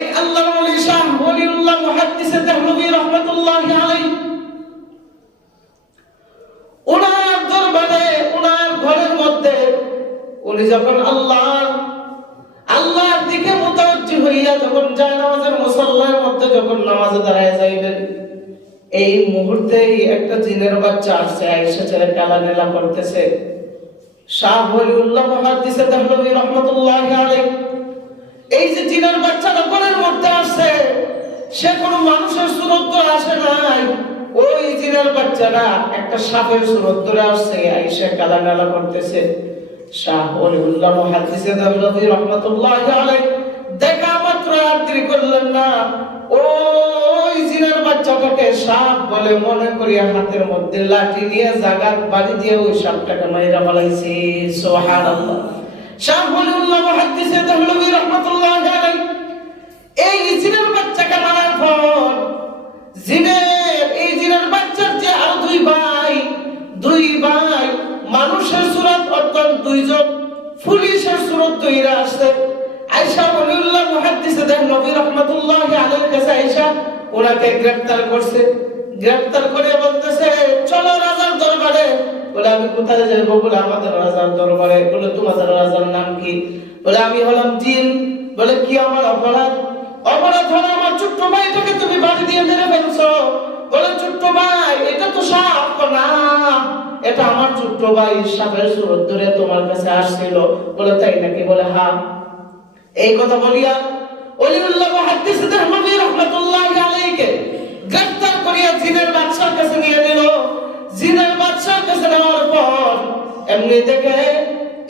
আল্লাহর ওলি শাহ ওলিউল্লাহ মুহাদ্দিস দেহলভী রাহমাতুল্লাহি আলাইহি ওনার দরবারে ওনার ঘরের মধ্যে উনি যখন আল্লাহর দিকে মুতাওয়াজ্জি হইয়া যখন যায় নামাজের মুসাল্লার মধ্যে যখন নামাজে দাঁড়ায় যাইবেন, এই মুহূর্তেই একটা জিনের বাচ্চা আসছে, আয়েশা ছেলে কালানেলা করতেছে। শাহ ওলিউল্লাহ মুহাদ্দিস দেহলভী রাহমাতুল্লাহি আলাইহি এই যে জিনের বাচ্চাটা ঘরের মধ্যে আসছে, সে কোনো মানুষের সুরত ধরে আসে নাই, ওই জিনের বাচ্চাটা একটা সাপের সুরত ধরে আসছে, আয়েশা কালানেলা করতেছে। শাহ ওলিউল্লাহ মুহাদ্দিস দেহলভী রাহমাতুল্লাহি আলাইহি দেখা মাত্র আর দেরি করলেন না, ওই জিনের বাচ্চাটাকে সাপ বলে মনে করিয়া হাতের মধ্যে লাঠি নিয়ে জাগাত বাড়ি দিয়ে ওই সাপটাকে মাইরা ফেলাইছে। সুবহানাল্লাহ। শাহ ওলিউল্লাহ মুহাদ্দিস দেহলভী রাহমাতুল্লাহি আলাইহি এই জিনের বাচ্চাকে মারার পর এই জিনের বাচ্চার যে আর দুই ভাই মানুষের সুরত অর্থাৎ দুইজন পুলিশের সুরত তৈরি আসছে। আয়েশা ওলিউল্লাহ মুহাদ্দিস দেহলভী রাহমাতুল্লাহি আলাইহির কাছে আয়েশা ওনাকে গ্রেফতার করছে। গ্রেফতার করে বলতেছে, চলো রাজার দরবারে। বলে আমি কোথায় যাবো? বলে আমাদের রাজার দরবারে। বলে তোমাদের রাজার নাম কি? বলে আমি হলাম জিন। বলে কি আমার অপরাধ? অপরাধ হলো আমার ছোট্ট ভাইটাকে তুমি বাড়ি দিয়ে মেরে ফেলছো। বলে ছোট্ট ভাই, এটা তো সাপ না, এটা আমার ছোট্ট ভাই সাপের সুরত ধরে তোমার কাছে আসছিল। বলে তাই নাকি? বলে হ্যাঁ। এই কথা বলিয়া ওলিউল্লাহ মুহাদ্দিস দেহলভী রাহমাতুল্লাহি আলাইহিকে গ্রেফতার করিয়া জিনের বাদশার কাছে নিয়ে নিল। জিনের বাদশার কাছে নেওয়ার পর এমনি দেখে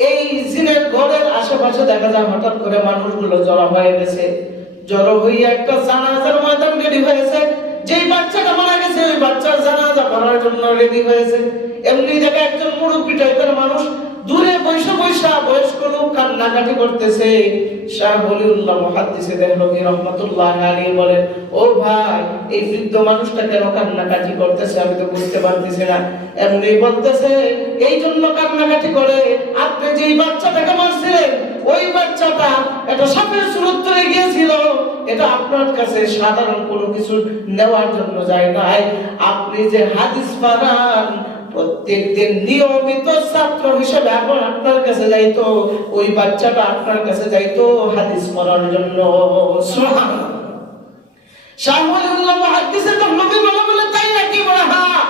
এই জিনের ঘরের আশেপাশে দেখা যায় হঠাৎ করে মানুষগুলো জড়ো হয়ে গেছে। জড়ো হইয়া একটা জানাজার ময়দান রেডি হয়েছে। যেই বাচ্চাটা মারা গেছে ওই বাচ্চার জানাজা করার জন্য রেডি হয়েছে। এমনি দেখে একজন মুরব্বি টাইপের মানুষ দূরে বৈশা বয়স্ক লোক কান্নাকাটি করতেছে। শাহ ওলিউল্লাহ মুহাদ্দিস দেহলভী রাহমাতুল্লাহি আলাইহি বলেন, ও ভাই, এই বৃদ্ধ মানুষটা কেন কান্নাকাটি করতেছে আমি তো বুঝতে পারতেছি না। এমনি বলতেছে, এই জন্য কান্নাকাটি করে আপনি যেই বাচ্চাটাকে মারছিলেন ওই বাচ্চাটা এটা সাপের সুরত ধরে গিয়েছিল। এটা আপনার কাছে সাধারণ কোনো কিছু নেওয়ার জন্য যায় নাই। আপনি যে হাদিস পড়ান প্রত্যেকদিন নিয়মিত ছাত্র হিসেবে এখন আপনার কাছে যাইতো, ওই বাচ্চাটা আপনার কাছে যাইতো হাদিস পড়ার জন্য। সুবহানাল্লাহ। শাহ ওলিউল্লাহ মুহাদ্দিস দেহলভী বলে তাই নাকি? বলে হ্যাঁ।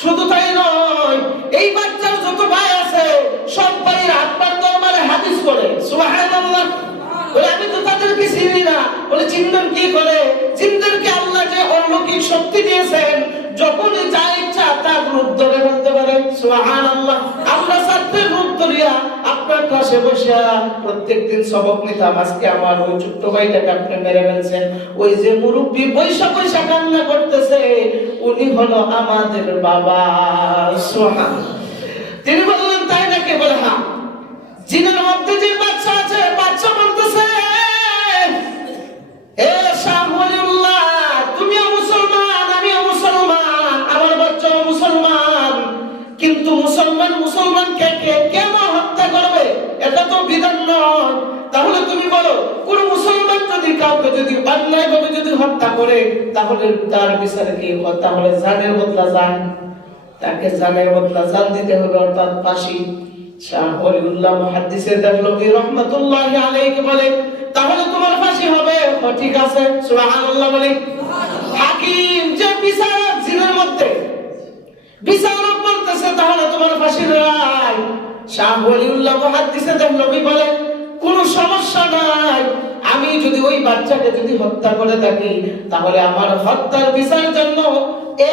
শুধু তাই নয়, এই বাচ্চার যত ভাই আছে সব ভাইরা আপনার দরবারে হাদিস পড়ে। সুবহানাল্লাহ। বলে আমি তো তাদেরকে চিনি না। বলে চিনবেন কি করে? জিনদেরকে আল্লাহ যে অলৌকিক শক্তি দিয়েছেন, যখনই যা ইচ্ছা তার রূপ ধরে ফেলতে পারে। সুবহানাল্লাহ। আমরা ছাত্রের রূপ ধরিয়া আপনার ক্লাসে বসিয়া প্রত্যেকদিন সবক নিতাম। আজকে আমার ওই ছোট্ট ভাইটাকে আপনি মেরে ফেলছেন। ওই যে মুরব্বি বৈশা কান্না করতেছে উনি হলো আমাদের বাবা। সুবহানাল্লাহ। তিনি বললেন তাই নাকি? বলে হ্যাঁ। জিনের মধ্যে যে বাচ্চা আছে, বাচ্চা বলতেছে, এ শাহ ওলিউল্লাহ, তুমিও মুসলমান, আমিও মুসলমান, আমার বাচ্চাও মুসলমান, কিন্তু মুসলমানকে কেন হত্যা করবে? এটা তো বিধান নয়। তাহলে তুমি বলো, কোন মুসলমান যদি কাউকে যদি অন্যায়ভাবে যদি হত্যা করে তাহলে তার বিচার কি? তাহলে জানের বদলা জান, তাকে জানের বদলা জান দিতে হবে, অর্থাৎ ফাঁসি। শাহ ওলিউল্লাহ মুহাদ্দিস দেহলভী রাহমাতুল্লাহি আলাইহি বলে, তাহলে তোমার ফাঁসি হবে। ঠিক আছে। সুবহানাল্লাহ। বলে হাকিম যে বিচারক জিনের মধ্যে বিচারক বলতেছে তাহলে তোমার ফাঁসির রায়। শাহ ওলিউল্লাহ মুহাদ্দিস দেহলভী বলে, কোনো সমস্যা নাই, আমি যদি ওই বাচ্চাকে যদি হত্যা করে থাকি তাহলে আমার হত্যার বিচার জন্য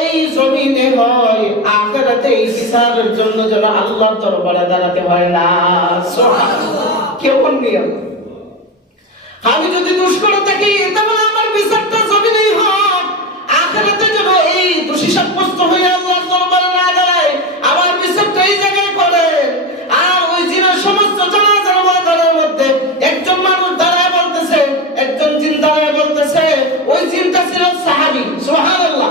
এই জমিনে হয়, আখিরাতে এই বিচারের জন্য যেন আল্লাহর দরবারে দাঁড়াতে হয় না। সুবহানাল্লাহ। কেমন নিয়ম? আমি যদি দোষ করে থাকি তাহলে আমার বিচারটা জমিনেই হোক, আখিরাতে যেন এই দোষী সাব্যস্ত হয়ে আল্লাহর দরবারে না দাঁড়ায়, আমার বিচারটা এই জায়গায় করে। আর ওই জিনের সমস্ত জানাজার ময়দানের মধ্যে একজন মানুষ দাঁড়ায় বলতেছে, একজন জিন দাঁড়ায় বলতেছে, ওই জিনটা ছিল সাহাবী। সুবহানাল্লাহ।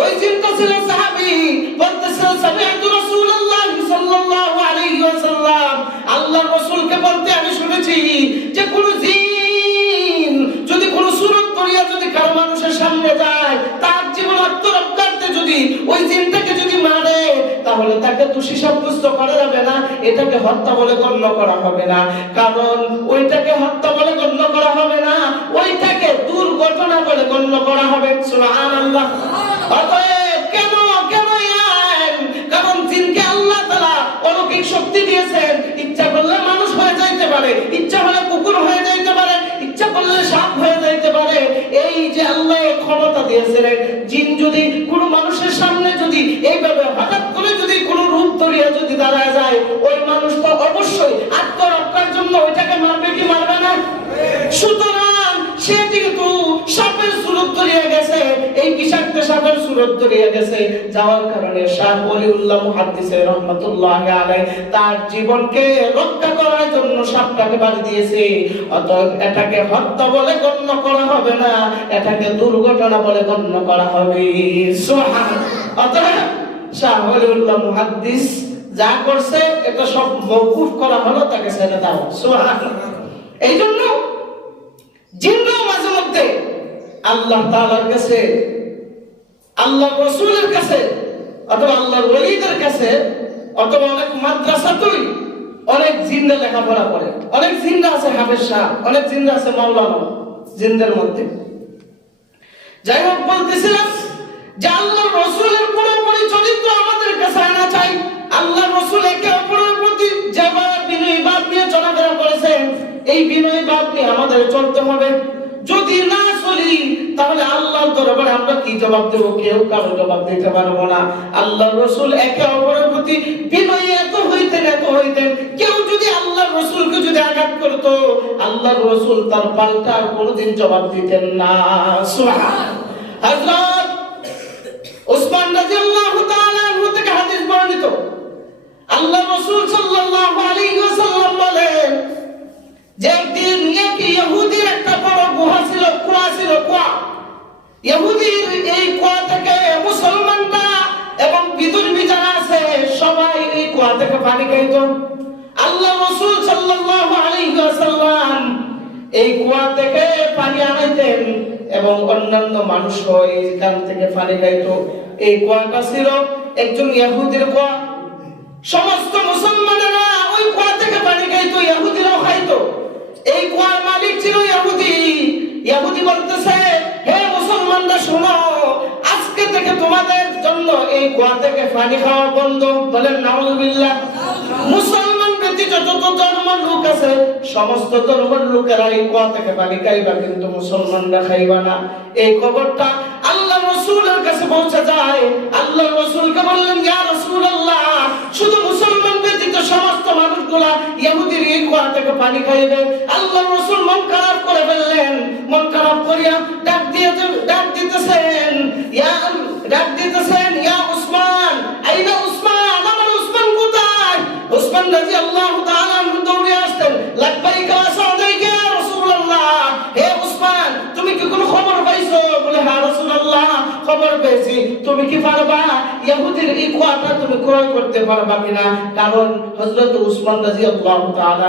ওই জিনটা ছিল সাহাবী, বলতেছে সামিআতু রাসূলুল্লাহ সাল্লাল্লাহু আলাইহি ওয়াসাল্লাম, আল্লাহর রাসূলকে বলতে আমি শুনেছি যে কোন জিন যদি দোষী সাব্যস্ত করা যাবে না, এটাকে হত্যা বলে গণ্য করা হবে না, কারণ ওইটাকে হত্যা বলে গণ্য করা হবে না, ওইটাকে দুর্ঘটনা বলে গণ্য করা হবে। সুবহানাল্লাহ। অতএব কেন কেন আইন? কারণ জিনকে আল্লাহ তাআলা অলৌকিক শক্তি দিয়েছেন, ইচ্ছা করলে মানুষ হয়ে যাইতে পারে, ইচ্ছা হলে কুকুর হয়ে যাইতে পারে, ইচ্ছা করলে সাপ হয়ে যাইতে পারে। এই যে আল্লাহ ক্ষমতা দিয়েছেন, জিন যদি কোনো মানুষের সামনে যদি এইভাবে হঠাৎ করে যদি কোনো রূপ ধরিয়া যদি দাঁড়ায় যায়, ওই মানুষ তো অবশ্যই আত্মরক্ষার জন্য ওইটাকে মারবে কি মারবে না? সুতরাং সে যেহেতু সাপের সুরত ধরিয়া গেছে, এই বিষাক্ত সাপের সুরত ধরিয়া গেছে, যাওয়ার কারণে শাহ ওলিউল্লাহ মুহাদ্দিস রাহমাতুল্লাহি আলাইহি তার জীবনকে রক্ষা করার জন্য সাপটাকে বাড়ি দিয়েছে। অতএব এটাকে হত্যা বলে গণ্য করা হবে না, এটাকে দুর্ঘটনা বলে গণ্য করা হবে। সুবহানাল্লাহ। অতএব শাহ ওলিউল্লাহ মুহাদ্দিস যা করছে এটা সব মওকুফ করা হলো, তাকে ছেড়ে দাও। সুবহানাল্লাহ। এই জন্য জিনরাও মাঝে মধ্যে আল্লাহ তাআলার কাছে, আল্লাহ রাসূলের কাছে, অথবা আল্লাহর ওলিদের কাছে, অথবা অনেক মাদ্রাসাতেই অনেক জিনরা লেখাপড়া করে, অনেক জিনরা আছে হাফেজ সাহেব, অনেক জিনরা আছে মাওলানা জিনদের মধ্যে। যাই হোক, বলতেছিলাম যে আল্লাহর রাসূলের পুরোপুরি চরিত্র আমাদের কাছে আনা চাই। আল্লাহর রাসূল একে অপরের প্রতি যেভাবে বিনয়ী ভাব নিয়ে চলাফেরা করেছেন, এই বিনয়ী ভাব নিয়ে আমাদের চলতে হবে। যদি না চলি তাহলে আল্লাহর দরবারে আমরা কি জবাব দেব? কেউ কারো জবাব দিতে পারবো না। আল্লাহর রাসূল একে অপরের প্রতি বিনয়ী এত হইতেন। কেউ যদি আল্লাহর রাসূলকে যদি আঘাত করত, আল্লাহর রাসূল তার পাল্টা আর কোনোদিন জবাব দিতেন না। সুবহানাল্লাহ। হযরত উসমান রাদিয়াল্লাহু তাআলা আনহু থেকে হাদিস বর্ণিত, আল্লাহর রাসূল সাল্লাল্লাহু আলাইহি ওয়াসাল্লাম বলেন যে একদিন ইহুদির একটা বড় গুহা ছিল, কুয়া ছিল, কুয়া। ইহুদির এই কুয়া থেকে মুসলমানরা এবং বিধর্মী যারা আছে সবাই এই কুয়া থেকে পানি খাইত। আল্লাহর রাসূল সাল্লাল্লাহু আলাইহি ওয়াসাল্লাম এই কুয়া থেকে পানি আনাইতেন এবং অন্যান্য মানুষও এইখান থেকে পানি খাইত। এই কুয়াটা ছিল একজন ইহুদির কুয়া। সমস্ত মুসলমানেরা ওই কুয়া থেকে পানি খাইতো, ইহুদিরাও খাইতো। এই কুয়ার মালিক ছিল ইহুদি। ইহুদি বলতেছে, হে মুসলমানরা শোনো, আজকে থেকে তোমাদের জন্য এই কুয়া থেকে পানি খাওয়া বন্ধ। বলেন নাউযুবিল্লাহ। মুসলমান ব্যতীত যত ধর্মের লোক আছে সমস্ত ধর্মের লোকেরা এই কুয়া থেকে পানি খাইবা, কিন্তু মুসলমানরা খাইবা না। এই খবরটা আল্লাহ রাসূলের কাছে পৌঁছে যায়। আল্লাহ রাসূলকে বললেন, ইয়া রাসূলুল্লাহ, শুধু মুসলমান ব্যতীত সমস্ত মানুষগুলা ইহুদির এই কুয়া থেকে পানি খাইবে। আল্লাহ রাসূল মন খারাপ করে ফেললেন। মন খারাপ করিয়া ডাক দিতেছেন, ইয়া উসমান, আইনা উসমান, আমার উসমান কোথায়? উসমান রাদিয়াল্লাহু তাআলা দৌড়ে আসতেন, লাব্বাইকা ওয়া সাদাইকা ইয়া রাসূলুল্লাহ। হে উসমান, তুমি কি কোনো খবর পাইছো? বলে, হ্যাঁ রাসূলুল্লাহ, খবর পেয়েছি। তুমি কি পারবা ইহুদির এই কুয়াটা তুমি ক্রয় করতে পারবা কিনা? কারণ হযরত উসমান রাদিয়াল্লাহু তাআলা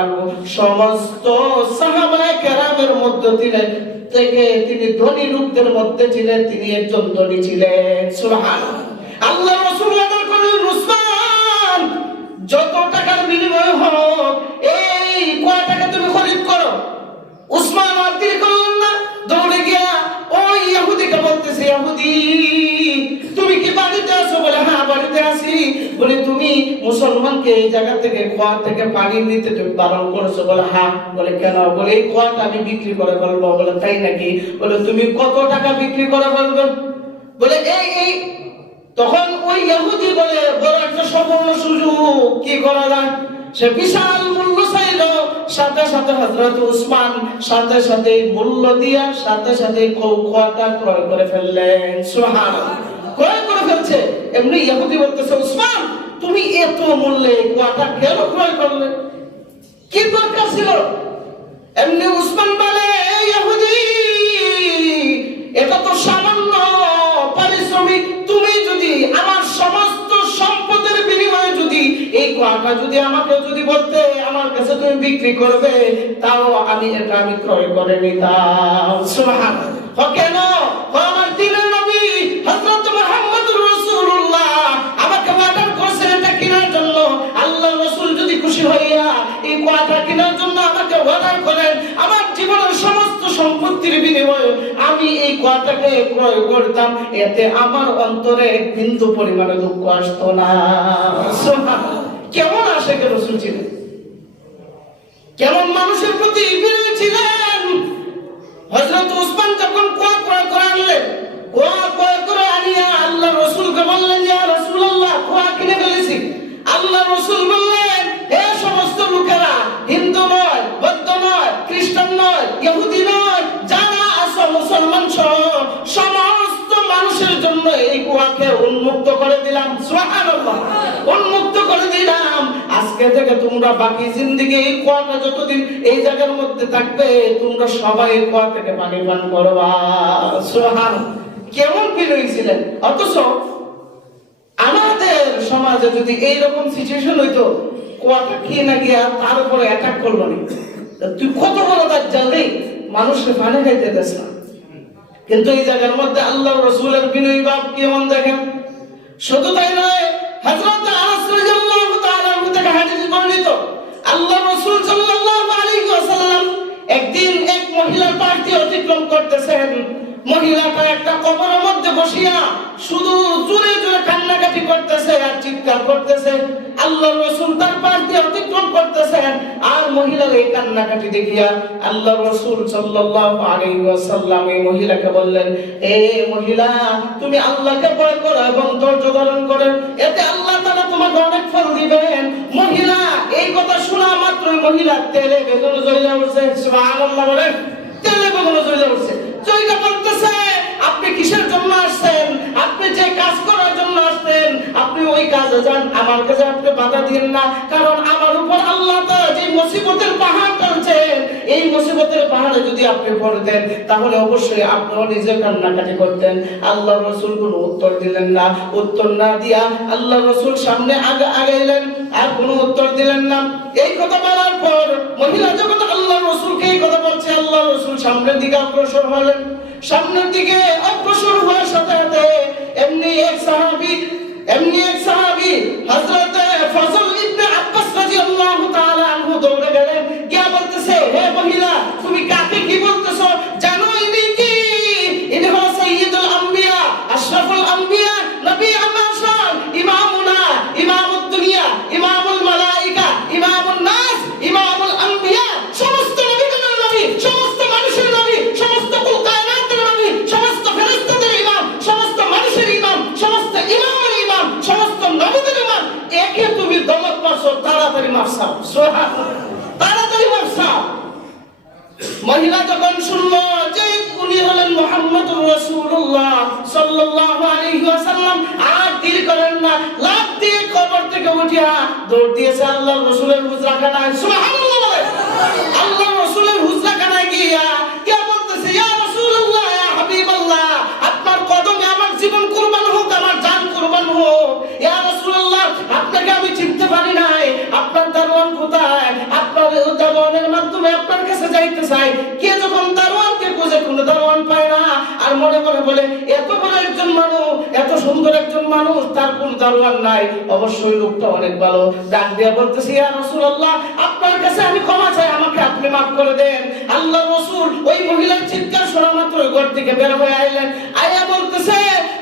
সমস্ত সাহাবায়ে কেরামের মধ্যে থেকে তিনি ধনী লোকদের মধ্যে ছিলেন, তিনি একজন ধনী ছিলেন। সুবহানাল্লাহ। আল্লাহ রাসূল অর্ডার করলেন, উসমান, যত টাকার বিনিময় হোক এই কুয়াটাকে তুমি খরিদ করো। উসমান আর দেরি করলেন না, দৌড়ে গিয়া ওই ইহুদিকে বলতেছে, ইহুদি, তুমি কি বাড়িতে আছো? বলে, হ্যাঁ বাড়িতে আছি। বলে, তুমি মুসলমানকে এই জায়গা থেকে কুয়া থেকে পানি নিতে তুমি বারণ করেছো? বলে, হ্যাঁ। বলে, কেন? বলে, এই কুয়াটা আমি বিক্রি করে ফেলবো। বলে, তাই নাকি? বলে, তুমি কত টাকা বিক্রি করে ফেলবে? বলে, এই তখন ওই ইহুদি বলে, বড় একটা সুবর্ণ সুযোগ, কি করা যায়? সে বিশাল মূল্য চাইল। সাথে সাথে হযরত উসমান সাথে মূল্য দিয়া সাথে কুয়াটা ক্রয় করে ফেললেন। সুবহানাল্লাহ। ক্রয় করে ফেলছে। এমনি ইহুদি বলতেছে, উসমান, তুমি এত মূল্যে কুয়াটা কেন ক্রয় করলে? কি দরকার ছিল? এমনি উসমান বলে, ইহুদি, এটা তো সামান্য পারিশ্রমিক। তুমি যদি আমার সমস্ত সম্পদের বিনিময়ে যদি এই কুয়াটা যদি আমাকে যদি বলতে আমার কাছে তুমি বিক্রি করবে, তাও আমি ক্রয় করে নিতাম। সুবহানাল্লাহ। কেন? আমার দিনের নবী হযরত মুহাম্মদুর রাসূলুল্লাহ আমাকে অর্ডার করেছেন এটা কেনার জন্য। আমি এই কুয়াটাকে ক্রয় করতাম, এতে আমার অন্তরে বিন্দু পরিমাণে দুঃখ আসতো না। কেমন আশিকে রাসূল ছিলেন, কেমন মানুষের প্রতি বিনয়ী ছিলেন। হযরত উসমান যখন কুয়া ক্রয় করে আনলেন, কুয়া ক্রয় করে আনিয়া আল্লাহ রাসূলকে বললেন, ইয়া রাসূলুল্লাহ, কুয়া কিনে ফেলেছি। আল্লাহ রাসূল বললেন, হে সমস্ত লোকেরা, হিন্দু নয়, বৌদ্ধ নয়, খ্রিস্টান নয়, ইহুদি নয়, যারা আছো মুসলমান সহ সমস্ত মানুষের জন্য এই কুয়াকে উন্মুক্ত করে দিলাম। সুবহানাল্লাহ, উন্মুক্ত করে দিলাম। আজকে থেকে তোমরা বাকি জিন্দেগি এই কুয়াটা যতদিন এই জায়গার মধ্যে থাকবে, তোমরা সবাই এই কুয়া থেকে পানি পান করবা। সুবহানাল্লাহ, কেমন ফিল হয়েছিলেন। অথচ আমাদের সমাজে যদি এইরকম সিচুয়েশন হইতো, কুয়াটা খেয়ে না গিয়া তার উপরে অ্যাটাক করলো না, তুই কত বড় তার জানলে মানুষকে পানি খাইতে দেস না। কিন্তু এই জায়গার মধ্যে আল্লাহ রাসূলের বিনয়ী ভাব কেমন দেখেন। শুধু তাই নয়, হযরত আনাস রাদিয়াল্লাহু তাআলা থেকে হাদিস বর্ণিত, আল্লাহ রাসূল সাল্লাল্লাহু আলাইহি ওয়াসাল্লাম একদিন এক মহিলার পাশ দিয়ে অতিক্রম করতেছেন। মহিলাটা একটা কবরের মধ্যে বসিয়া শুধু জোরে জোরে কান্নাকাটি করতেছে আর চিৎকার করতেছে। আল্লাহ রাসূল তার পাশ দিয়ে অতিক্রম করতেছেন, আর মহিলার এই কান্নাকাটি দেখিয়া আল্লাহ রাসূল সাল্লাল্লাহু আলাইহি ওয়াসাল্লাম এই মহিলাকে বললেন, এ মহিলা, তুমি আল্লাহকে ভয় করো এবং ধৈর্য ধারণ করো, এতে আল্লাহ তাআলা তোমাকে অনেক ফল দিবেন। মহিলা এই কথা শোনা মাত্রই মহিলা তেলে বেগুনে জ্বলে উঠছে। সুবহানাল্লাহ বলেন, তেলে বেগুনে জ্বলে উঠছে। জয়টা বলতেছে, আপনি কিসের জন্য আসছেন? আপনি যে কাজ করার জন্য আসছেন, আপনি ওই কাজে যান, আমার কাছে আপনি বাধা দিন না। কারণ আমার উপর আল্লাহ তাআলা যে মুসিবতের পাহাড় টানছেন, এই মুসিবতের পাহাড়ে যদি আপনি পড়তেন, তাহলে অবশ্যই আপনিও নিজে কান্নাকাটি করতেন। আল্লাহ রাসূল কোনো উত্তর দিলেন না। উত্তর না দিয়া আল্লাহ রাসূল সামনে আগাইলেন, আর কোনো উত্তর দিলেন না। এই কথা বলার পর মহিলা যখন আল্লাহ রাসূলকে এই কথা বলছে, আল্লাহ রাসূল সামনের দিকে অগ্রসর হলেন। সামনের দিকে অগ্রসর হওয়ার সাথে সাথে এমনি এক সাহাবী হযরত ফজল ইবনে আব্বাস রাদিয়াল্লাহু তাআলা আনহু দৌড়ে গেলেন, গিয়ে বলতেছে, হে মহিলা, তুমি কাকে কি বলতেছো? জানো ইনি কি? ইনি হলো সাইয়্যিদুল আম্বিয়া, আশরাফুল আম্বিয়া, নবী আমাশান, ইমামুনা, ইমামুদ দুনিয়া, ইমামুল মালায়েকা, ইমামুন নাস, ইমামুল আম্বিয়া, সমস্ত নবীগণের নবী, সমস্ত মানুষের নবী, সমস্ত কুল কায়নাতের নবী, সমস্ত ফেরেশতাদের ইমাম, সমস্ত মানুষের ইমাম, সমস্ত ইমামের ইমাম, সমস্ত নবীদের ইমাম। একে তুমি দমক মারছো, তাড়াতাড়ি মারছো। সুবহানাল্লাহ, তাড়াতাড়ি মারছো। মহিলা যখন শুনলো যে উনি হলেন মুহাম্মদুর রাসূলুল্লাহ সাল্লাল্লাহু আলাইহি ওয়াসাল্লাম, আর দেরি করেন না, লাফ দিয়ে কবর থেকে উঠিয়া দৌড় দিয়েছে আল্লাহর রাসূলের হুজরাখানায়। সুবহানাল্লাহ, আল্লাহর রাসূলের হুজরাখানায় গিয়া কে বলতেছে, ইয়া রাসূলুল্লাহ, ইয়া হাবিবাল্লাহ, আপনার কদমে আমার জীবন কুরবান হোক, আমার জান কুরবান হোক। ইয়া রাসূলুল্লাহ, আপনাকে আমি চিনতে পারি নাই, আপনার দারওয়ান কোথায়? আপনার দারওয়ানের মাধ্যমে আপনার কাছে যাইতে চাই। কে যখন দারওয়ানকে খুঁজে কোনো দারওয়ান পায় না, আর মনে মনে বলে, এত বড় একজন মানুষ, এত সুন্দর একজন মানুষ, তার কোন দারওয়ান নাই, অবশ্যই লোকটা অনেক ভালো। ডাক দিয়া বলতেছে, ইয়া রাসূলুল্লাহ, আপনার কাছে আমি ক্ষমা চাই, আমাকে আপনি মাফ করে দেন। আল্লাহ রাসূল ওই মহিলার চিৎকার শোনা মাত্র ঘর থেকে বের হয়ে আইলেন। আয়া বলতেছে,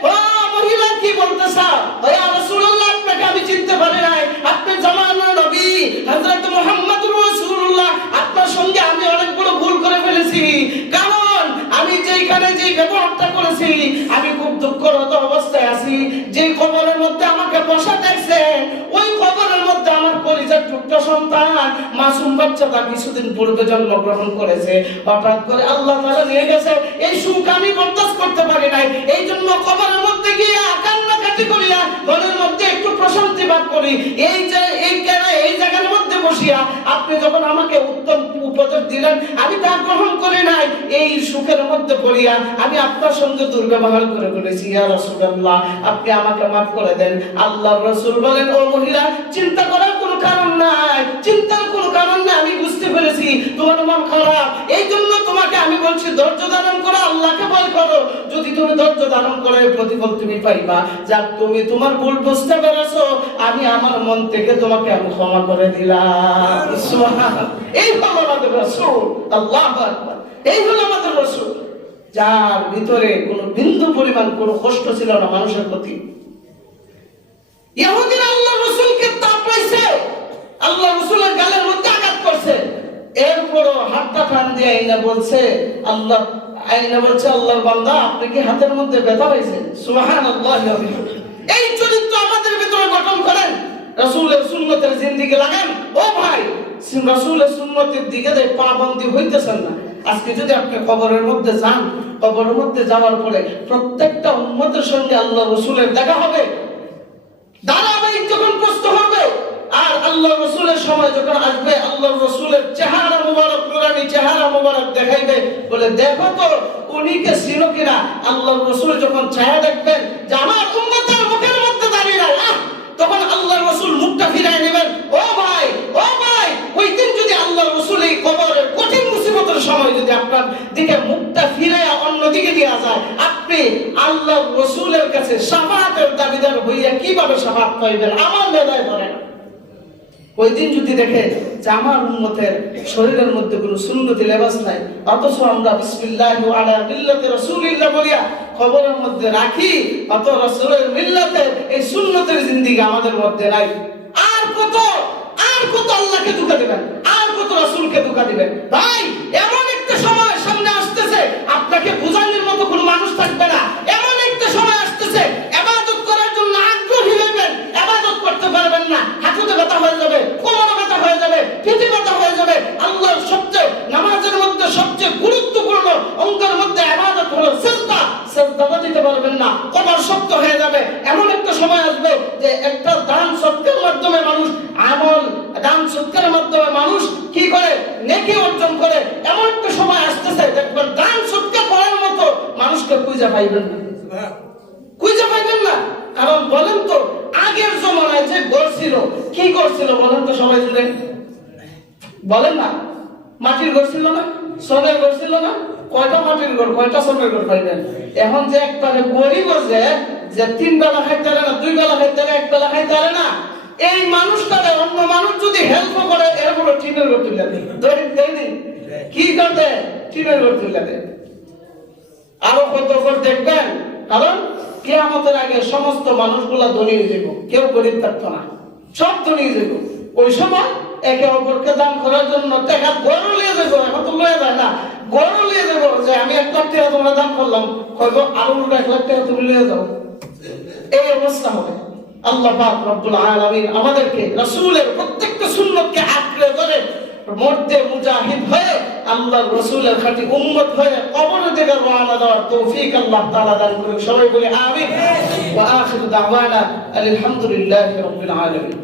ও মহিলা, কি বলতেছা? ইয়া রাসূলুল্লাহ, আপনাকে আমি চিনতে পারি নাই, আপনি জামানার নবী হযরত মুহাম্মদুর রাসূলুল্লাহ, আপনার সঙ্গে আমি অনেক বড় ভুল করে ফেলেছি। কারণ আমি যেখানে যে ব্যবহারটা করেছি, আমি খুব দুঃখরত অবস্থায় আছি। যে কবরের মধ্যে আমাকে বসা দেখছে, ওই কবরের মধ্যে আমার কলিজার টুকরা সন্তান মাসুম বাচ্চাটা কিছুদিন পূর্বে জন্মগ্রহণ করেছে। হঠাৎ করে আল্লাহ তাআলা নিয়ে গেছে, এই সুখ আমি বরদাস্ত করতে পারি নাই। এই জন্য কবরের মধ্যে গিয়ে কান্নাকাটি করিয়া মনের মধ্যে একটু প্রশান্তি ভাব করি। এই যে এই জায়গার মধ্যে বসিয়া আপনি যখন আমাকে উত্তম উপদেশ দিলেন, আমি তা গ্রহণ করি নাই। এই সুখের মধ্যে পড়িয়া আমি আপনার সঙ্গে দুর্ব্যবহার করে ফেলেছি। ইয়া রাসূলুল্লাহ, আপনি আমাকে মাফ করে দেন। আল্লাহর রাসূল বলেন, ও মহিলা, চিন্তা করার কোনো কারণ নাই, চিন্তার কোনো কারণ নাই। আমি বুঝতে পেরেছি তোমার মন খারাপ, এই জন্য তোমাকে আমি বলছি ধৈর্য ধারণ করো, আল্লাহকে ভয় করো। যদি তুমি ধৈর্য ধারণ করো, প্রতিফল তুমি পাইবা। যাক, তুমি তোমার ভুল বুঝতে পেরেছো, আমি আমার মন থেকে তোমাকে আমি ক্ষমা করে দিলাম। সুবহানাল্লাহ, এই হলো আমাদের রাসূল। আল্লাহু আকবার, এই হলো আমাদের রাসূল। যার ভিতরে কোনো বিন্দু পরিমাণ কোনো কষ্ট ছিল না মানুষের প্রতি। ইহুদিরা আল্লাহ রাসূলকে তাপড়াইছে, আল্লাহ রাসূলের গালের মধ্যে আঘাত করছে, এরপরও হাতটা টান দিয়ে আইনা বলছে আল্লাহর বান্দা আপনি কি হাতের মধ্যে ব্যথা হয়েছে? সুবহানাল্লাহ। এই চরিত্র আমাদের ভিতরে গঠন করেন, রাসূলের সুন্নতের জিন্দেগি লাগান। ও ভাই, রাসূলের সুন্নতের দিকে যে পাবন্দী হইতেছেন না। আজকে যদি আপনি কবরের মধ্যে যান, কবরের মধ্যে যাওয়ার পরে প্রত্যেকটা উম্মতের সঙ্গে আল্লাহ রাসূলের দেখা হবে, ধারাবাহিক যখন প্রশ্ন হবে, আর আল্লাহ রাসূলের সময় যখন আসবে, আল্লাহ রাসূলের চেহারা মুবারক, নুরানি চেহারা মুবারক দেখাইবে, বলে দেখো তো উনি কে ছিল কিনা। আল্লাহ রাসূল যখন ছায়া দেখবেন যে আমার উম্মতের মুখের মধ্যে দাঁড়িয়ে নাই, তখন আল্লাহ রাসূল মুখটা ফিরায় নেবেন। ও ভাই, ওই দিন যদি আল্লাহ রাসূল এই কবরের কঠিন মুসিবতের সময় যদি আপনার দিকে মুখটা ফিরায় অন্যদিকে দেওয়া যায়, আপনি আল্লাহ রাসূলের কাছে শাফাআতের দাবিদার হইয়া কিভাবে শাফাআত পাইবেন? আমার মেধায় ধরে না। ওই দিন যদি দেখে যে আমার উম্মতের শরীরের মধ্যে কোনো সুন্নতি লেবাস নাই, অথচ আমরা বিসমিল্লাহি আলা মিল্লাতি রাসূলিল্লাহ বলিয়া কবরের মধ্যে রাখি, অত রাসূলের মিল্লাতের এই সুন্নতের জিন্দেগি আমাদের মধ্যে নাই। আর কত আল্লাহকে ধোঁকা দিবেন, আর কত রাসূলকে ধোঁকা দিবেন? ভাই, এমন একটা সময় সামনে আসতেছে, আপনাকে বোঝানোর মতো কোনো মানুষ থাকবে না। এমন একটা সময় আসতেছে, ইবাদত করার জন্য আগ্রহী হবেন, ইবাদত করতে পারবেন না, হাঁটুতে ব্যথা হয়ে যাবে, কোমরে ব্যথা হয়ে যাবে, পিঠে ব্যথা হয়ে যাবে। আল্লাহর সবচেয়ে, নামাজের মধ্যে সবচেয়ে গুরুত্বপূর্ণ অঙ্গের মধ্যে ইবাদত হলো সিজদা, সিজদা দিতে পারবেন না, কবর শক্ত হয়ে যাবে। এমন একটা সময় আসবে যে একটা দান সৎকার মাধ্যমে মানুষ দান সৎকারের মাধ্যমে মানুষ কি করে? নেকি অর্জন করে। এমন একটা সময় আসতেছে দেখবেন দান সৎকার করার মতো মানুষকে খুঁজে পাইবেন না। কারণ বলেন তো, আগের জমানায় যে ঘর ছিল, কি করছিল বলেন তো সবাই জুড়ে? বলেন না, মাটির ঘর ছিল না, সোনের ঘর ছিল না? কয়টা মাটির ঘর, কয়টা সোনের ঘর পাইবেন? এখন যে একবারে গরিব আছে, যে 3 বেলা খাইতে পারে না, 2 বেলা খাইতে পারে, 1 বেলা খাইতে পারে না, এই মানুষটারে অন্য মানুষ যদি হেল্প করে, এরপর টিনের ঘর তুলে দেয়। কি করবে? টিনের ঘর তুলে দেয়। আরো কত ঘর দেখবেন, কারণ কিয়ামতের আগে সমস্ত মানুষগুলা ধনী হয়ে যাবে, কেউ গরিব থাকতো না, সব ধনী হয়ে যাবে। ওই সময় একে অপরকে দান করার জন্য টাকা গড় লিয়ে যাবো, এখন তো লয়ে যায় না, গড় লিয়ে যাবো যে আমি 1 লাখ টাকা তোমরা দান করলাম, কইব আরো 1 লাখ টাকা তুমি লিয়ে যাও। এই অবস্থা হবে। আল্লাহ পাক রব্বুল আলামিন আমাদেরকে রাসূলের প্রত্যেকটা সুন্নতকে আঁকড়ে ধরে মর্দে মুজাহিদ হয়ে আল্লাহর রাসূলের খাঁটি উম্মত হয়ে কবর থেকে রওনা দেওয়ার তৌফিক আল্লাহ তাআলা দান করুন। সবাই বলি আমিন। ওয়া আখিরু দাওয়ানা আলহামদুলিল্লাহি রাব্বিল আলামিন।